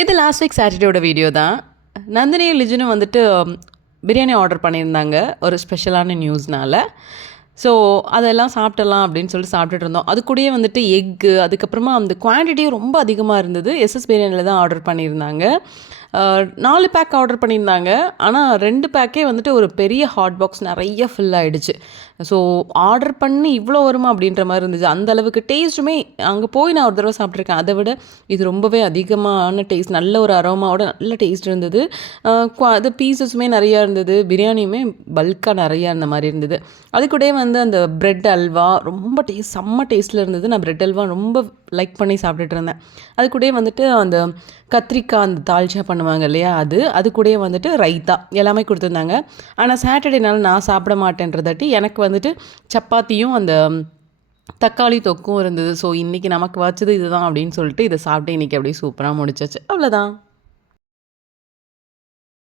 இது last week சாட்டர்டேயோட video தான். நந்தினியும் லிஜனும் வந்துட்டு பிரியாணி ஆர்டர் பண்ணியிருந்தாங்க ஒரு ஸ்பெஷலான நியூஸ்னால. ஸோ அதெல்லாம் சாப்பிடலாம் அப்படின்னு சொல்லிட்டு சாப்பிட்டுட்டு இருந்தோம். அது கூடயே வந்துட்டு எக்கு, அதுக்கப்புறமா அந்த குவான்டிட்டியும் ரொம்ப அதிகமாக இருந்தது. எஸ்எஸ் பிரியாணியில் தான் ஆர்டர் பண்ணியிருந்தாங்க. 4 பேக் ஆர்டர் பண்ணியிருந்தாங்க. ஆனால் 2 பேக்கே வந்துட்டு ஒரு பெரிய ஹாட் பாக்ஸ் நிறைய ஃபில் ஆகிடுச்சு. ஸோ ஆர்டர் பண்ணி இவ்வளோ வருமா அப்படின்ற மாதிரி இருந்துச்சு. அந்த அளவுக்கு டேஸ்ட்டுமே அங்கே போய் நான் ஒரு தடவை சாப்பிட்ருக்கேன். அதை விட இது ரொம்பவே அதிகமான டேஸ்ட், நல்ல ஒரு அரோமாவோட நல்ல டேஸ்ட் இருந்தது. அது பீசஸுமே நிறையா இருந்தது. பிரியாணியுமே பல்காக நிறையா இருந்த மாதிரி இருந்தது. அது கூடயே வந்து அந்த பிரெட் அல்வா ரொம்ப செம்ம டேஸ்ட்டில் இருந்தது. நான் பிரெட் அல்வா ரொம்ப லைக் பண்ணி சாப்பிட்டுட்டு இருந்தேன். அது கூடயே வந்துட்டு அந்த கத்திரிக்காய் அந்த தால்ச்சா பண்ணுவாங்க இல்லையா, அது கூடயே வந்துட்டு ரைத்தா எல்லாமே கொடுத்துருந்தாங்க. ஆனால் சாட்டர்டேனால நான் சாப்பிட மாட்டேன்றதாட்டி எனக்கு வந்துட்டு சப்பாத்தியும் அந்த தக்காளி தொக்கும் இருந்தது. ஸோ இன்றைக்கி நமக்கு வச்சது இதுதான் அப்படின்னு சொல்லிட்டு இதை சாப்பிட்டு இன்றைக்கி அப்படியே சூப்பராக முடிச்சாச்சு. அவ்வளோதான்.